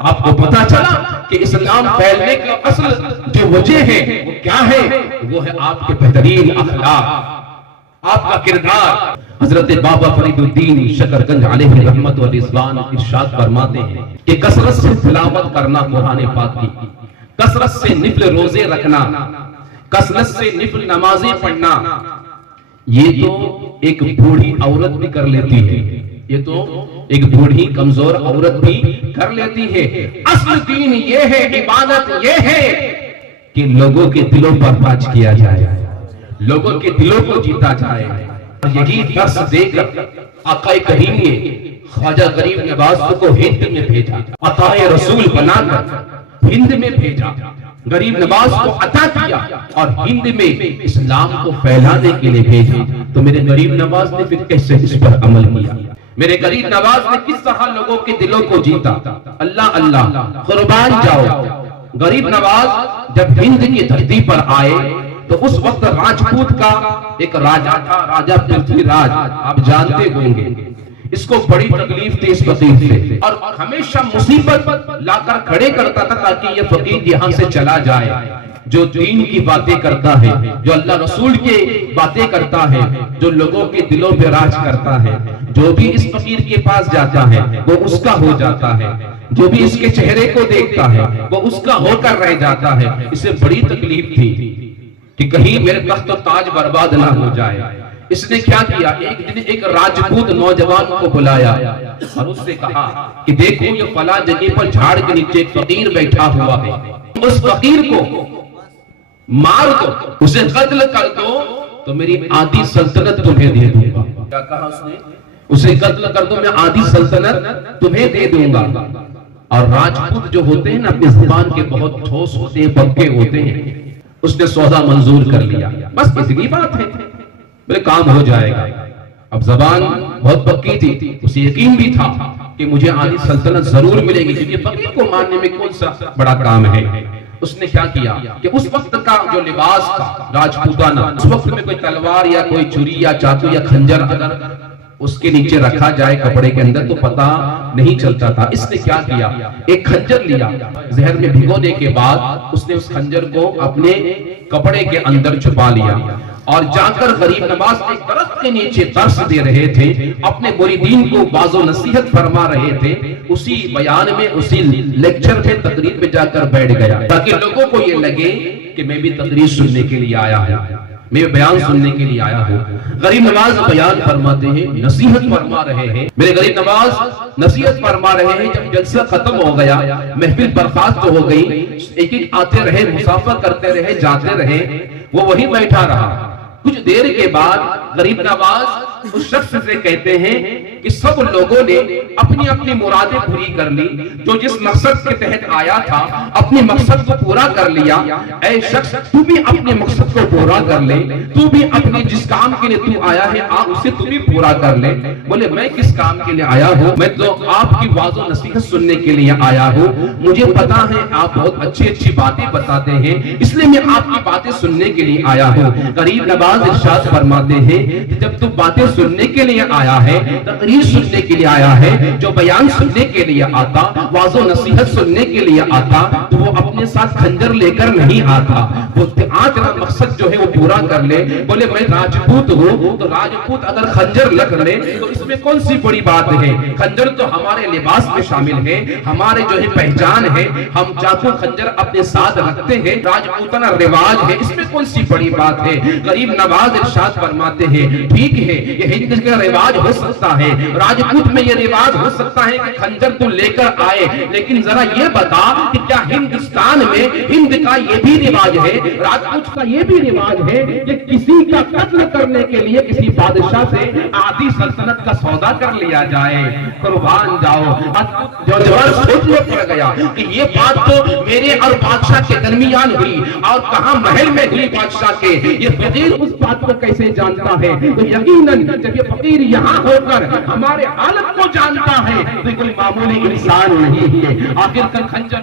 آپ کو پتا چلا کہ اسلام پھیلنے کا اصل جو وجہ ہے وہ کیا ہے؟ وہ ہے آپ کے بہترین اخلاق، آپ کا کردار۔ حضرت بابا فرید الدین شکرگنج علیہ رحمت و رضوان ارشاد فرماتے ہیں کہ کثرت سے تلاوت کرنا قرآن پاک کی، کثرت سے نفل روزے رکھنا، کثرت سے نفل نمازیں پڑھنا، یہ تو ایک بوڑھی عورت بھی کر لیتی ہے، یہ تو ایک بوڑھی کمزور عورت بھی کر لیتی ہے۔ اصل دین یہ ہے، عبادت یہ ہے کہ لوگوں کے دلوں پر راج کیا جائے، لوگوں کے دلوں کو جیتا جائے۔ یہی درس دے کر آقا کریم نے خواجہ غریب نواز کو ہند میں بھیجا، عطا رسول بنا کر ہند میں بھیجا، غریب نواز کو عطا کیا اور ہند میں اسلام کو پھیلانے کے لیے بھیجا۔ تو میرے غریب نواز نے پھر کیسے اس پر عمل کیا؟ میرے غریب نواز نے کس طرح لوگوں کے دلوں کو جیتا؟ اللہ اللہ، قربان جاؤ۔ غریب نواز جب ہند کی دھرتی پر آئے تو اس وقت راجپوت کا ایک راجہ تھا، راجہ پرتھوی راج، آپ جانتے ہوں گے۔ اس کو بڑی تکلیف تھی اس فقیر سے، اور ہمیشہ مصیبت لا کر کھڑے کرتا تھا تاکہ یہ فقیر یہاں سے چلا جائے۔ جو دین کی باتیں کرتا ہے، جو اللہ رسول کے باتیں کرتا ہے، جو لوگوں کے دلوں پہ راج کرتا ہے، جو بھی اس فقیر کے پاس جاتا ہے وہ اس کا ہو جاتا ہے، جو بھی اس کے چہرے کو دیکھتا ہے وہ اس کا ہو کر رہ جاتا ہے۔ اسے بڑی تکلیف تھی کہ کہیں میرے تخت و تاج برباد نہ ہو جائے۔ اس نے کیا کیا؟ ایک دن ایک راجپوت نوجوان کو بلایا اور اس سے کہا کہ دیکھو یہ فلاں جگہ پر جھاڑ کے نیچے ایک فقیر بیٹھا ہوا ہے، اس فقیر کو مار دو، اسے قتل کر دو تو میری آدھی سلطنت تمہیں دے دوں گا۔ کیا کہا اس نے؟ اسے قتل کر دو، میں آدھی سلطنت تمہیں دے دوں گا۔ اور راجپوت جو ہوتے ہیں نا اپنی زبان کے بہت ٹھوس ہوتے ہیں، پکے ہوتے ہیں۔ اس نے سودا منظور کر لیا، بس اتنی بات ہے، میرے کام ہو جائے گا۔ اب زبان بہت پکی تھی، اسے یقین بھی تھا کہ مجھے آدھی سلطنت ضرور ملے گی، کیونکہ فقیر کو ماننے میں کون سا بڑا کام ہے۔ اس نے کیا کیا کہ اس وقت کا جو لباس تھا راجپوتانہ، اس وقت میں کوئی تلوار یا کوئی چھری یا چاقو یا خنجر اگر اس کے نیچے رکھا جائے کپڑے کے اندر تو پتہ نہیں چلتا تھا۔ اس نے کیا کیا؟ ایک خنجر لیا، زہر میں بھگونے کے بعد اس نے اس خنجر کو اپنے کپڑے کے اندر چھپا لیا اور جا کر غریب نواز ایک درخت کے نیچے درس دے رہے تھے، اپنے مریدین کو واعظ و نصیحت فرما رہے تھے۔ اسی بیان میں، اسی لیکچر میں، تقریر میں جا کر بیٹھ گیا تاکہ لوگوں کو یہ لگے کہ میں بھی تقریر سننے کے لیے آیا ہوں، میں بیان سننے کے لیے آیا ہوں۔ غریب نواز بیان فرماتے ہیں، نصیحت فرما رہے ہیں، میرے غریب نواز نصیحت فرما رہے ہیں۔ جب جلسہ ختم ہو گیا، محفل برخاست ہو گئی، ایک ایک آتے رہے، مسافر کرتے رہے، جاتے رہے، وہ وہیں بیٹھا رہا۔ کچھ دیر کے بعد غریب نواز اس شخص سے کہتے ہیں کہ سب لوگوں نے اپنی اپنی مرادیں پوری کر لی، جو جس مقصد کے تحت آیا تھا اپنے مقصد کو پورا کر لیا۔ اے شخص، تو بھی اپنے مقصد کو پورا کر لے، تو بھی اپنے جس کام کے لیے تو آیا ہے اسے تو بھی پورا کر لے۔ بولے میں کس کام کے لیے آیا ہوں؟ میں تو آپ کی واعظ و نصیحت سننے کے لیے آیا ہوں۔ مجھے پتا ہے آپ بہت اچھی اچھی باتیں بتاتے ہیں، اس لیے میں آپ کی باتیں سننے کے لیے آیا ہوں۔ غریب نواز ارشاد فرماتے ہیں کہ جب تو باتیں سننے کے لیے آیا ہے، تقریر سننے کے لیے آیا ہے، جو بیان سننے کے لیے آتا، واعظ و نصیحت سننے کے لیے آتا، تو وہ اپنے ساتھ خنجر لے کر نہیں آتا، وہ آج کا مقصد جو ہے وہ پورا کر لے۔ بولے میں راجپوت ہوں، تو راجپوت اگر خنجر لگ لے تو اس میں کون سی بڑی بات ہے؟ خنجر تو ہمارے لباس میں شامل ہے، ہمارے جو ہے پہچان ہے، ہم چاقو خنجر اپنے ساتھ رکھتے ہیں، راجپوتانہ رواج ہے، اس میں کون سی بڑی بات ہے؟ غریب نواز ارشاد فرماتے ہیں ٹھیک ہے، یہ ہند کا رواج ہو سکتا ہے، راجپوت میں یہ رواج ہو سکتا ہے کہ خنجر تو لے کر آئے، لیکن ذرا یہ بتا کہ کیا ہندوستان میں ہند کا یہ بھی رواج ہے، راجپوت کا یہ بھی رواج ہے کہ کسی کا قتل کرنے کے لیے کسی بادشاہ سے آدھی سلطنت کا سودا کر لیا جائے؟ قربان جاؤ، جوان سوچ میں پڑ گیا کہ یہ بات تو میرے اور بادشاہ کے درمیان ہوئی، اور کہاں محل میں ہوئی بادشاہ کے، یہ فقیر اس بات کو کیسے جانتا ہے؟ تو یقیناً جب یہ فقیر یہاں ہو کر ہمارے حالت کو جانتا ہے تو کوئی معمولی انسان نہیں ہے۔ آخر کر خنجر